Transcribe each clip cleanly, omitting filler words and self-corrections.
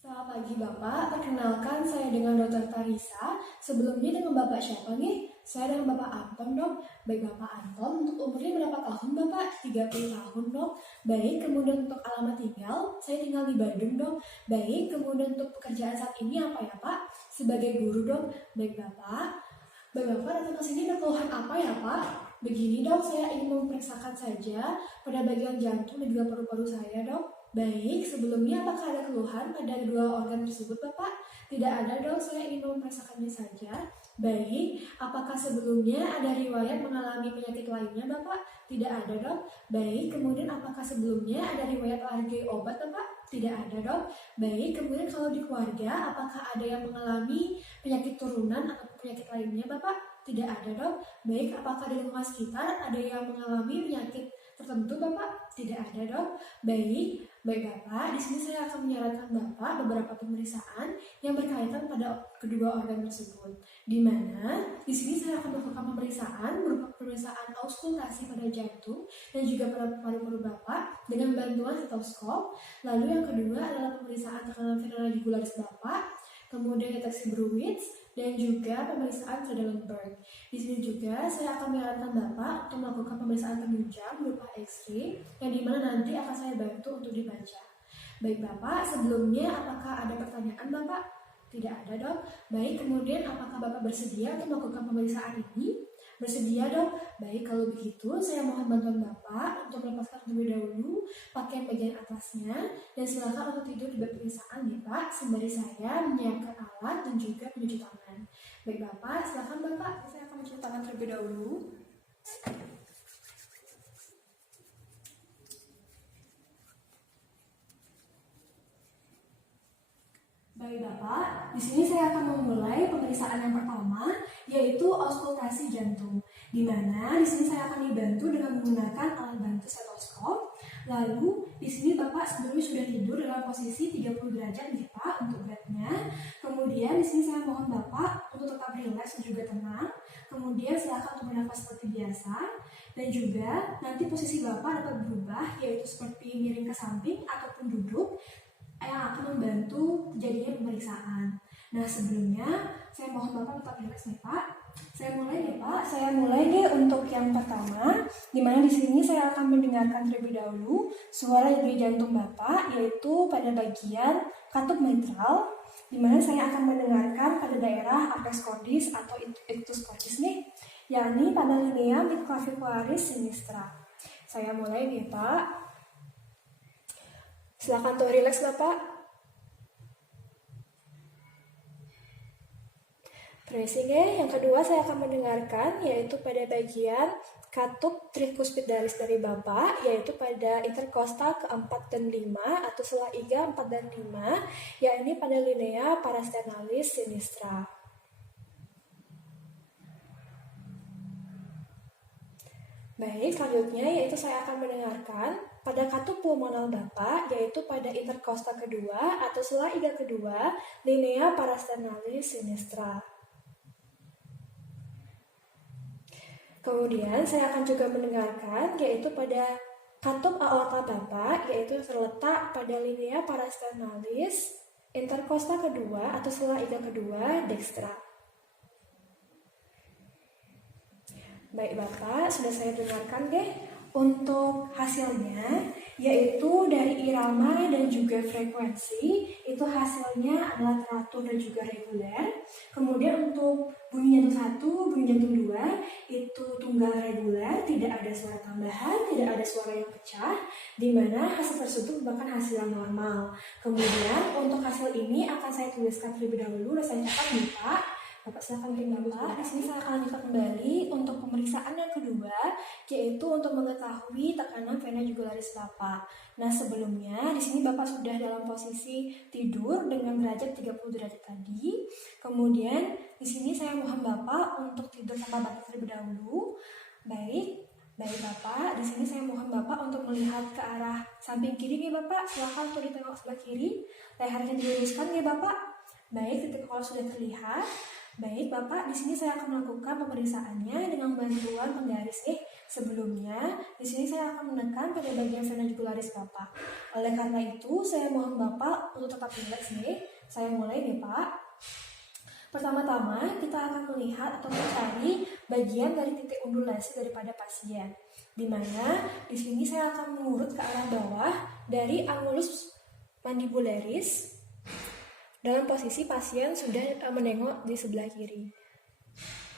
Selamat pagi Bapak, perkenalkan saya dengan Dr. Tarisa. Sebelumnya dengan Bapak siapa nih? Saya dengan Bapak Anton dok. Baik Bapak Anton, untuk umurnya berapa tahun Bapak? 30 tahun dok. Baik, kemudian untuk alamat tinggal, saya tinggal di Bandung dok. Baik, kemudian untuk pekerjaan saat ini apa ya Pak? Sebagai guru dok. Baik Bapak datang ke sini berkeluhan apa ya Pak? Begini dok, saya ingin memeriksakan saja pada bagian jantung dan juga paru-paru saya dok. Baik, sebelumnya apakah ada keluhan pada kedua organ tersebut Bapak? Tidak ada dok, saya ingin memeriksakannya saja. Baik, apakah sebelumnya ada riwayat mengalami penyakit lainnya Bapak? Tidak ada dok. Baik, kemudian apakah sebelumnya ada riwayat alergi obat Bapak? Tidak ada dok. Baik, kemudian kalau di keluarga apakah ada yang mengalami penyakit turunan atau penyakit lainnya Bapak? Tidak ada dok. Baik, apakah di lingkungan sekitar ada yang mengalami penyakit tertentu Bapak? Tidak ada dok. Baik Bapak, di sini saya akan menyarankan Bapak beberapa pemeriksaan yang berkaitan pada kedua organ tersebut. Di mana di sini saya akan melakukan pemeriksaan berupa pemeriksaan auskultasi pada jantung dan juga pada paru-paru Bapak dengan bantuan stetoskop. Lalu yang kedua adalah pemeriksaan tekanan vena jugularis Bapak, kemudian deteksi Bruwitz, dan juga pemeriksaan Trendelenburg. Di sini juga saya akan menyarankan Bapak untuk melakukan pemeriksaan penunjang berupa X-ray yang dimana nanti akan saya bantu untuk dibaca. Baik Bapak, sebelumnya apakah ada pertanyaan Bapak? Tidak ada dok. Baik, kemudian apakah Bapak bersedia untuk melakukan pemeriksaan ini? Bersedia dok? Baik, kalau begitu saya mohon bantuan Bapak untuk melepaskan terlebih dahulu pakaian bagian atasnya dan silakan untuk tidur di bed pemeriksaan ya Pak, sembari saya menyiapkan alat dan juga pencuci tangan. Baik Bapak, silakan Bapak, saya akan mencuci tangan terlebih dahulu. Baik Bapak, di sini saya akan memulai pemeriksaan yang pertama, yaitu auskultasi jantung. Di mana di sini saya akan dibantu dengan menggunakan alat bantu stetoskop. Lalu di sini Bapak sebelumnya sudah tidur dalam posisi 30 derajat nih Pak untuk bednya. Kemudian di sini saya mohon Bapak untuk tetap rileks dan juga tenang. Kemudian silakan untuk bernafas seperti biasa. Dan juga nanti posisi Bapak dapat berubah, yaitu seperti miring ke samping ataupun duduk, yang akan membantu terjadinya pemeriksaan. Nah sebelumnya saya mohon Bapak tetap rileks nih Pak. Saya mulai nih Pak. Saya mulai nih untuk yang pertama, di mana di sini saya akan mendengarkan terlebih dahulu suara dari jantung Bapak, yaitu pada bagian katup mitral, di mana saya akan mendengarkan pada daerah apex cordis atau ictus cordis nih, yakni pada linea midclavicularis sinistra. Saya mulai nih Pak. Silakan tuh rileks Bapak. Tracing yang kedua saya akan mendengarkan yaitu pada bagian katup tricuspidalis dari Bapak, yaitu pada interkostal ke-4 dan 5 atau sela iga 4 dan 5, yakni pada linea parasternalis sinistra. Baik, selanjutnya yaitu saya akan mendengarkan pada katup pulmonal Bapak, yaitu pada interkostal kedua atau sela iga kedua, linea parasternalis sinistra. Kemudian saya akan juga mendengarkan yaitu pada katup aorta Bapak, yaitu terletak pada linea parasternalis interkostal kedua atau sela iga kedua, dextra. Baik Bapak, sudah saya dengarkan deh. Untuk hasilnya, yaitu dari irama dan juga frekuensi, itu hasilnya adalah teratur dan juga reguler. Kemudian untuk bunyi jantung 1, bunyi jantung 2, itu tunggal reguler, tidak ada suara tambahan, tidak ada suara yang pecah, di mana hasil tersebut merupakan hasil yang normal. Kemudian untuk hasil ini akan saya tuliskan terlebih dahulu dan saya catat nih Pak. Bapak silakan bikin Bapak. Di sini saya akan lanjutkan kembali untuk pemeriksaan yang kedua, yaitu untuk mengetahui tekanan vena jugularis Bapak. Nah, sebelumnya di sini Bapak sudah dalam posisi tidur dengan derajat 30 derajat tadi. Kemudian di sini saya mohon Bapak untuk tidur tanpa batas terlebih dahulu. Baik Bapak, di sini saya mohon Bapak untuk melihat ke arah samping kiri nih Bapak. Silakan untuk ditengok sebelah kiri. Lehernya diluruskan ya Bapak. Baik, titik kol sudah terlihat. Baik Bapak, di sini saya akan melakukan pemeriksaannya dengan bantuan penggaris. Sebelumnya, di sini saya akan menekan pada bagian vena jugularis Bapak. Oleh karena itu, saya mohon Bapak untuk tetap rileks nih. Saya mulai nih Pak. Pertama-tama, kita akan melihat atau mencari bagian dari titik undulasi daripada pasien. Di mana di sini saya akan mengurut ke arah bawah dari angulus mandibularis dalam posisi pasien sudah menengok di sebelah kiri.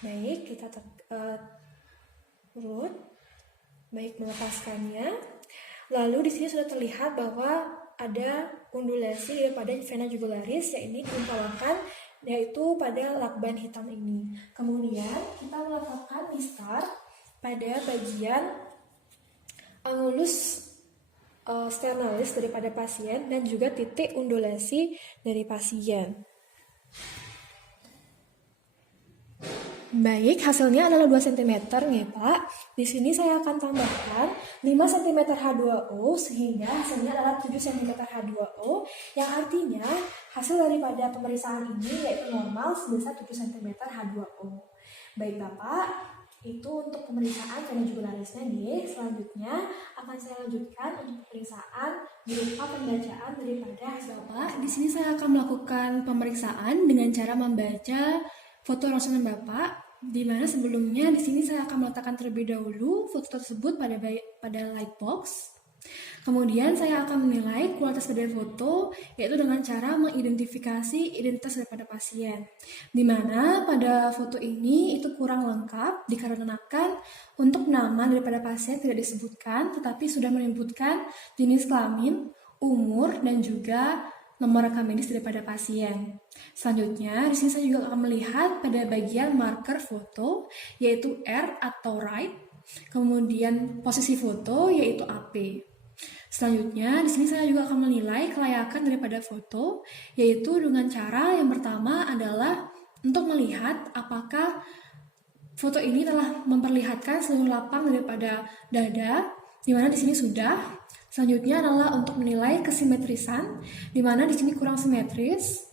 Baik, kita urut. Baik, melepaskannya. Lalu di sini sudah terlihat bahwa ada undulasi daripada vena jugularis, yaitu pada lakban hitam ini. Kemudian kita meletakkan mistar pada bagian angulus sternalis daripada pasien dan juga titik undulasi dari pasien. Baik, hasilnya adalah 2 cm nih Pak. Di sini saya akan tambahkan 5 cm H2O sehingga hasilnya adalah 7 cm H2O, yang artinya hasil daripada pemeriksaan ini yaitu normal sebesar 7 cm H2O. Baik Bapak, itu untuk pemeriksaan vena jugularisnya nih. Selanjutnya akan saya lanjutkan untuk pemeriksaan berupa pembacaan daripada hasil Bapak. Di sini saya akan melakukan pemeriksaan dengan cara membaca foto rongsonan Bapak, di mana sebelumnya di sini saya akan meletakkan terlebih dahulu foto tersebut pada light box. Kemudian saya akan menilai kualitas dari foto, yaitu dengan cara mengidentifikasi identitas daripada pasien. Di mana pada foto ini itu kurang lengkap dikarenakan untuk nama daripada pasien tidak disebutkan, tetapi sudah menyebutkan jenis kelamin, umur, dan juga nomor rekam medis daripada pasien. Selanjutnya, di sini saya juga akan melihat pada bagian marker foto, yaitu R atau right. Kemudian posisi foto yaitu AP. Selanjutnya, di sini saya juga akan menilai kelayakan daripada foto, yaitu dengan cara yang pertama adalah untuk melihat apakah foto ini telah memperlihatkan seluruh lapang daripada dada, di mana di sini sudah. Selanjutnya adalah untuk menilai kesimetrisan, di mana di sini kurang simetris.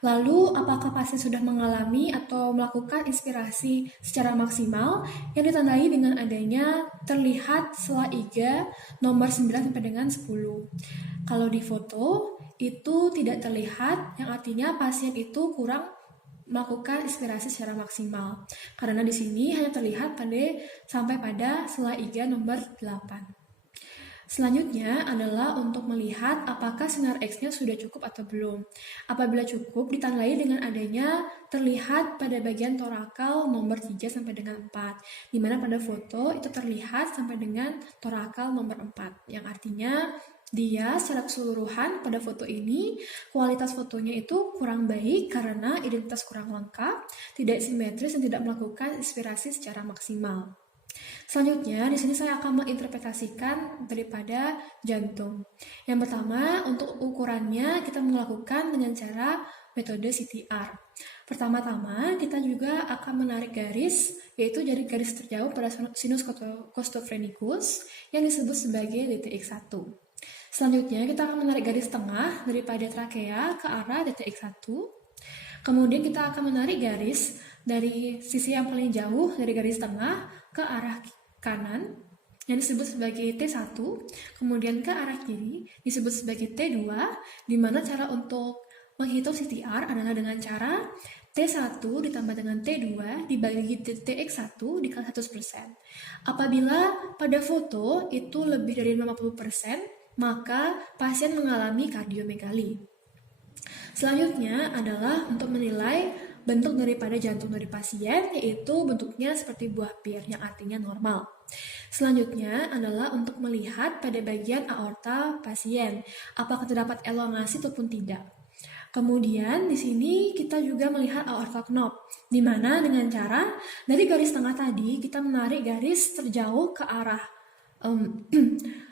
Lalu, apakah pasien sudah mengalami atau melakukan inspirasi secara maksimal yang ditandai dengan adanya terlihat sela iga nomor 9 sampai dengan 10. Kalau di foto, itu tidak terlihat, yang artinya pasien itu kurang melakukan inspirasi secara maksimal. Karena di sini hanya terlihat sampai pada sela iga nomor 8. Selanjutnya adalah untuk melihat apakah sinar X-nya sudah cukup atau belum. Apabila cukup, ditandai dengan adanya terlihat pada bagian torakal nomor 3 sampai dengan 4, di mana pada foto itu terlihat sampai dengan torakal nomor 4, yang artinya dia secara keseluruhan pada foto ini kualitas fotonya itu kurang baik karena identitas kurang lengkap, tidak simetris, dan tidak melakukan inspirasi secara maksimal. Selanjutnya, di sini saya akan menginterpretasikan daripada jantung. Yang pertama, untuk ukurannya kita melakukan dengan cara metode CTR. Pertama-tama, kita juga akan menarik garis, yaitu dari garis terjauh pada sinus costophrenicus yang disebut sebagai DTX1. Selanjutnya, kita akan menarik garis tengah daripada trakea ke arah DTX1. Kemudian kita akan menarik garis dari sisi yang paling jauh dari garis tengah ke arah kanan yang disebut sebagai T1, kemudian ke arah kiri disebut sebagai T2, di mana cara untuk menghitung CTR adalah dengan cara T1 ditambah dengan T2 dibagi TX1 dikali 100%. Apabila pada foto itu lebih dari 50%, maka pasien mengalami kardiomegali. Selanjutnya adalah untuk menilai bentuk daripada jantung dari pasien, yaitu bentuknya seperti buah pir, yang artinya normal. Selanjutnya adalah untuk melihat pada bagian aorta pasien, apakah terdapat elongasi ataupun tidak. Kemudian di sini kita juga melihat aorta knop, di mana dengan cara dari garis tengah tadi kita menarik garis terjauh ke arah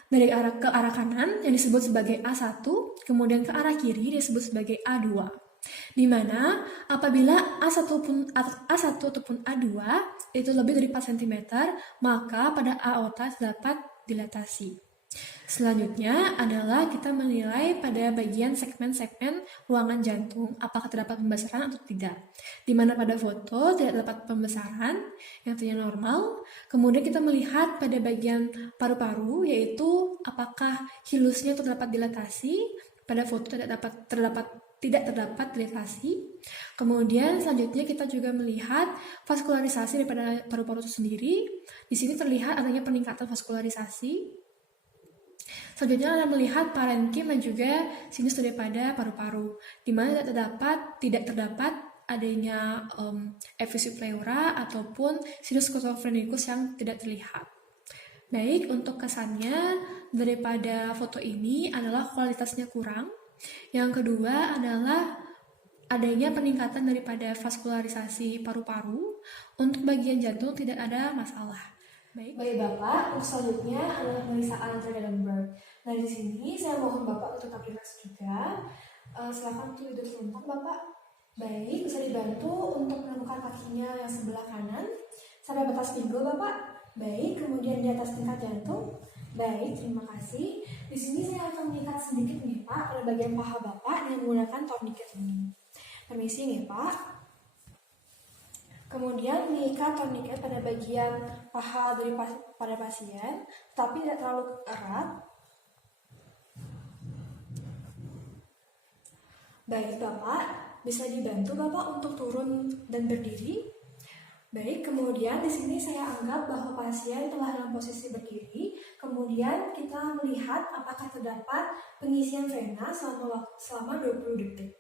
ke arah kanan yang disebut sebagai A1, kemudian ke arah kiri disebut sebagai A2. Di mana apabila A1 ataupun A2 itu lebih dari 4 cm, maka pada aorta terdapat dilatasi. Selanjutnya adalah kita menilai pada bagian segmen-segmen ruangan jantung, apakah terdapat pembesaran atau tidak. Di mana pada foto tidak terdapat pembesaran, yang artinya normal. Kemudian kita melihat pada bagian paru-paru, yaitu apakah hilusnya terdapat dilatasi. Pada foto tidak terdapat dilatasi. Kemudian selanjutnya kita juga melihat vaskularisasi daripada paru-paru itu sendiri. Di sini terlihat adanya peningkatan vaskularisasi. Selanjutnya adalah melihat parenkim dan juga sinus daripada paru-paru, di mana tidak terdapat adanya effusi pleura ataupun sinus skizofrenikus yang tidak terlihat. Baik, untuk kesannya daripada foto ini adalah kualitasnya kurang. Yang kedua adalah adanya peningkatan daripada vaskularisasi paru-paru. Untuk bagian jantung tidak ada masalah. Baik Bapak, untuk selanjutnya adalah pemeriksaan Trendelenburg. Nah di sini saya mohon Bapak untuk tetap rileks juga. Silakan untuk duduk sebentar Bapak. Baik, bisa dibantu untuk menemukan kakinya yang sebelah kanan sampai batas pinggul Bapak. Baik, kemudian di atas tingkat jantung. Baik, terima kasih. Di sini saya akan mengikat sedikit nih Pak pada bagian paha Bapak dengan menggunakan tourniquet ini. Permisi nih Pak. Kemudian mengikat tourniquet pada bagian paha pada pasien, tapi tidak terlalu erat. Baik Bapak, bisa dibantu Bapak untuk turun dan berdiri. Baik, kemudian di sini saya anggap bahwa pasien telah dalam posisi berdiri. Kemudian kita melihat apakah terdapat pengisian vena selama 20 detik.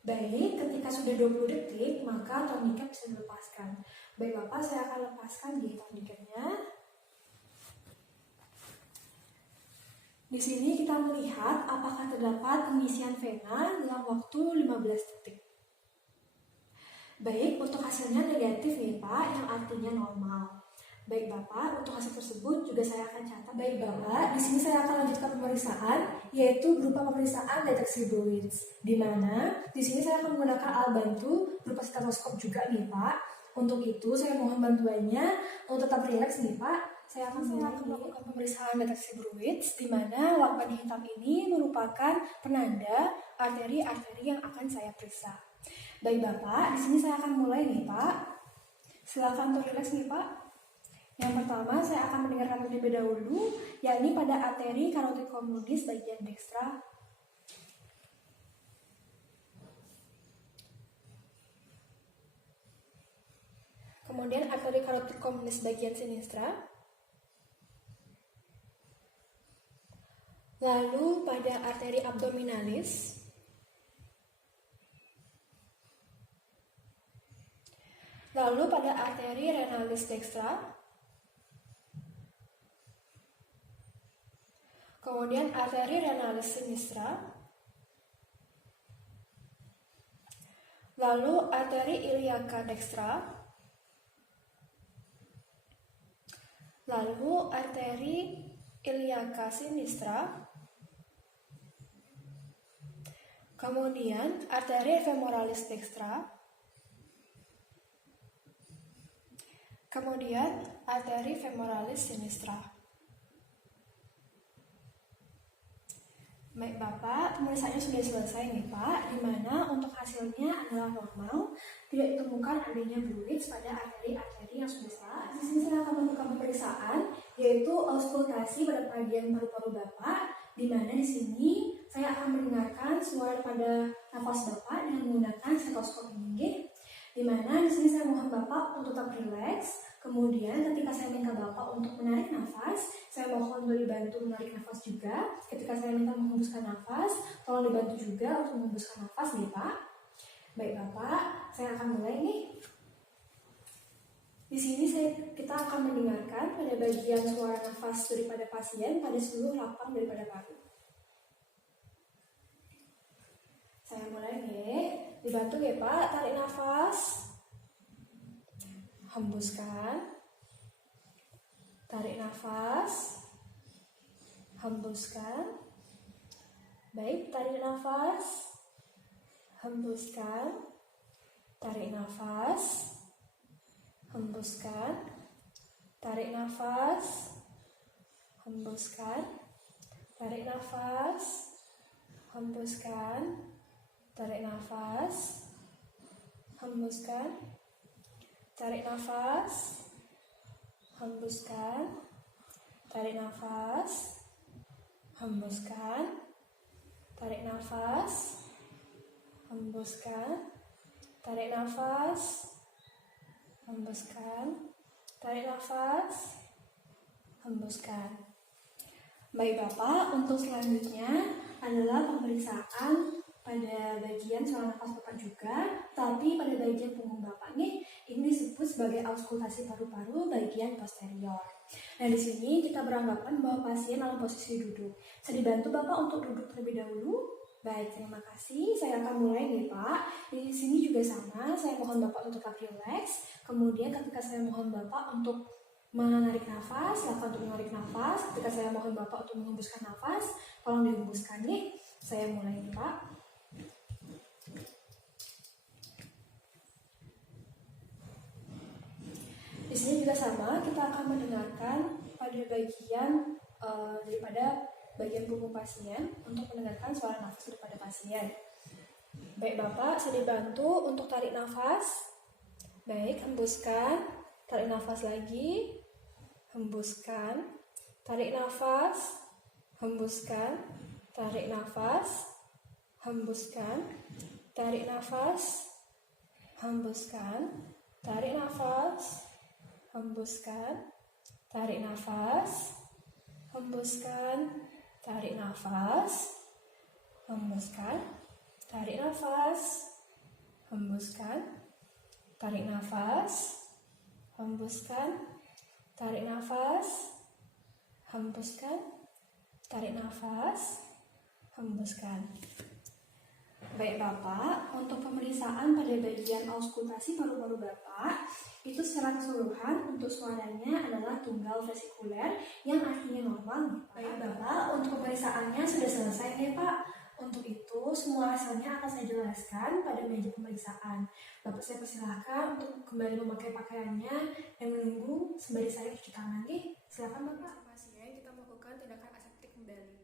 Baik, ketika sudah 20 detik, maka tourniquet bisa dilepaskan. Baik Bapak, saya akan lepaskan di tourniquetnya. Di sini kita melihat apakah terdapat pengisian vena dalam waktu 15 detik. Baik, untuk hasilnya negatif nih Pak, yang artinya normal. Baik Bapak, untuk hasil tersebut juga saya akan catat. Baik Bapak, di sini saya akan lanjutkan pemeriksaan, yaitu berupa pemeriksaan deteksi Bruins. Di mana di sini saya akan menggunakan alat bantu berupa stetoskop juga nih Pak. Untuk itu saya mohon bantuannya untuk tetap rileks nih Pak. Saya akan melakukan pemeriksaan deteksi Bruins, di mana lakban hitam ini merupakan penanda arteri-arteri yang akan saya periksa. Baik Bapak, di sini saya akan mulai nih Pak. Silakan untuk rileks nih Pak. Yang pertama, saya akan mendengarkan terlebih dahulu, yakni pada arteri carotid communis bagian dekstra. Kemudian arteri carotid communis bagian sinistra. Lalu pada arteri abdominalis. Lalu pada arteri renalis dekstra. Kemudian arteri renalis sinistra, lalu arteri iliaca dekstra, lalu arteri iliaca sinistra, kemudian arteri femoralis dekstra, kemudian arteri femoralis sinistra. Baik Bapak, pemeriksaannya sudah selesai nih Pak, di mana untuk hasilnya adalah normal, tidak ditemukan adanya Bruins pada arteri-arteri yang sudah salah. Di sini saya akan melakukan pemeriksaan, yaitu auskultasi pada bagian paru-paru Bapak, di mana di sini saya akan mendengarkan suara pada nafas Bapak dengan menggunakan stetoskop ini. Di mana di sini saya mohon Bapak untuk tetap rileks. Kemudian ketika saya minta Bapak untuk menarik nafas, saya mohon untuk dibantu menarik nafas juga. Ketika saya minta menghembuskan nafas, tolong dibantu juga untuk menghembuskan nafas nih Pak. Baik Bapak, saya akan mulai nih. Di sini kita akan mendengarkan pada bagian suara nafas daripada pasien pada seluruh lapang daripada paru. Saya mulai nih. Dibantu ya Pak, tarik nafas. Hembuskan, tarik nafas, hembuskan. Baik, tarik nafas, hembuskan, tarik nafas, hembuskan, tarik nafas, hembuskan, tarik nafas, hembuskan, tarik nafas, hembuskan, tarik nafas, hembuskan, tarik nafas, hembuskan, tarik nafas, hembuskan, tarik nafas, hembuskan, tarik nafas, hembuskan. Baik Bapak, untuk selanjutnya adalah pemeriksaan pada bagian saluran nafas Bapak juga, tapi pada bagian punggung Bapak nih, ini disebut sebagai auskultasi paru-paru bagian posterior. Nah, di sini kita beranggapan bahwa pasien dalam posisi duduk. Saya dibantu Bapak untuk duduk terlebih dahulu. Baik, terima kasih. Saya akan mulai nih Pak. Di sini juga sama, saya mohon Bapak untuk tetap rileks. Kemudian ketika saya mohon Bapak untuk menarik nafas, silakan untuk menarik nafas. Ketika saya mohon Bapak untuk menghembuskan nafas, tolong dihembuskan nih. Saya mulai nih Pak. Di sini juga sama, kita akan mendengarkan pada bagian daripada bagian punggung pasien untuk mendengarkan suara nafas daripada pasien. Baik Bapak, saya dibantu untuk tarik nafas. Baik, hembuskan, tarik nafas lagi, hembuskan, tarik nafas, hembuskan, tarik nafas, hembuskan, tarik nafas, hembuskan, tarik nafas, hembuskan, tarik nafas, hembuskan, tarik nafas, hembuskan, tarik nafas, hembuskan, tarik nafas, hembuskan, tarik nafas, hembuskan, tarik nafas, hembuskan. Baik Bapak, untuk pemeriksaan pada bagian auskultasi paru-paru Bapak, itu secara keseluruhan untuk suaranya adalah tunggal vesikuler yang artinya normal. Baik Bapak, untuk pemeriksaannya sudah selesai ya Pak. Untuk itu, semua hasilnya akan saya jelaskan pada meja pemeriksaan. Bapak saya persilahkan untuk kembali memakai pakaiannya dan menunggu sembari saya cuci tangan. Silakan Bapak. Pasien, kita melakukan tindakan aseptik kembali.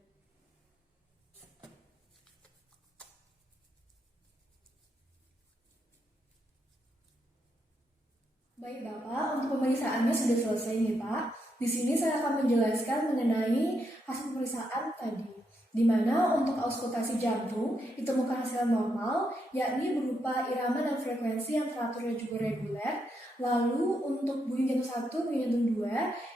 Baik Bapak, untuk pemeriksaannya sudah selesai nih Pak. Di sini saya akan menjelaskan mengenai hasil pemeriksaan tadi, di mana untuk auskultasi jantung ditemukan hasil normal, yakni berupa irama dan frekuensi yang teratur dan juga reguler. Lalu untuk bunyi jantung 1, bunyi jantung 2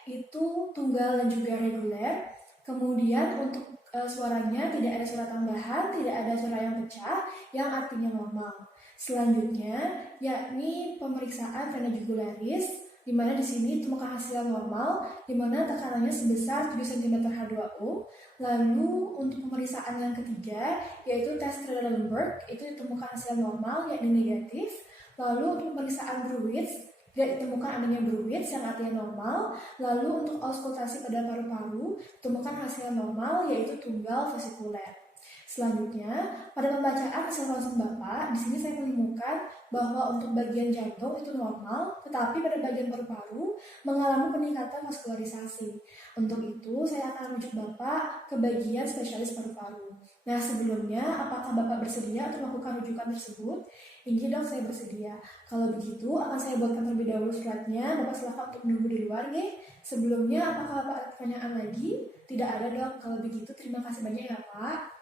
itu tunggal dan juga reguler. Kemudian untuk suaranya tidak ada suara tambahan, tidak ada suara yang pecah, yang artinya normal. Selanjutnya, yakni pemeriksaan vena jugularis, di mana di sini ditemukan hasil normal, di mana tekanannya sebesar 7 cm H2O. Lalu untuk pemeriksaan yang ketiga, yaitu tes Trendelenburg, itu ditemukan hasil normal, yakni negatif. Lalu untuk pemeriksaan Bruwitz, tidak ditemukan adanya Bruwitz yang artinya normal. Lalu untuk auskultasi pada paru-paru, ditemukan hasil normal, yaitu tunggal vesikuler. Selanjutnya, pada pembacaan hasil ronsen Bapak, di sini saya menemukan bahwa untuk bagian jantung itu normal, tetapi pada bagian paru-paru mengalami peningkatan vaskularisasi. Untuk itu, saya akan merujuk Bapak ke bagian spesialis paru-paru. Nah, sebelumnya, apakah Bapak bersedia untuk melakukan rujukan tersebut? Ini dok, saya bersedia. Kalau begitu, akan saya buatkan terlebih dahulu suratnya. Bapak silakan untuk menunggu di luar, ya. Sebelumnya, apakah Bapak ada pertanyaan lagi? Tidak ada dok. Kalau begitu, terima kasih banyak ya Pak.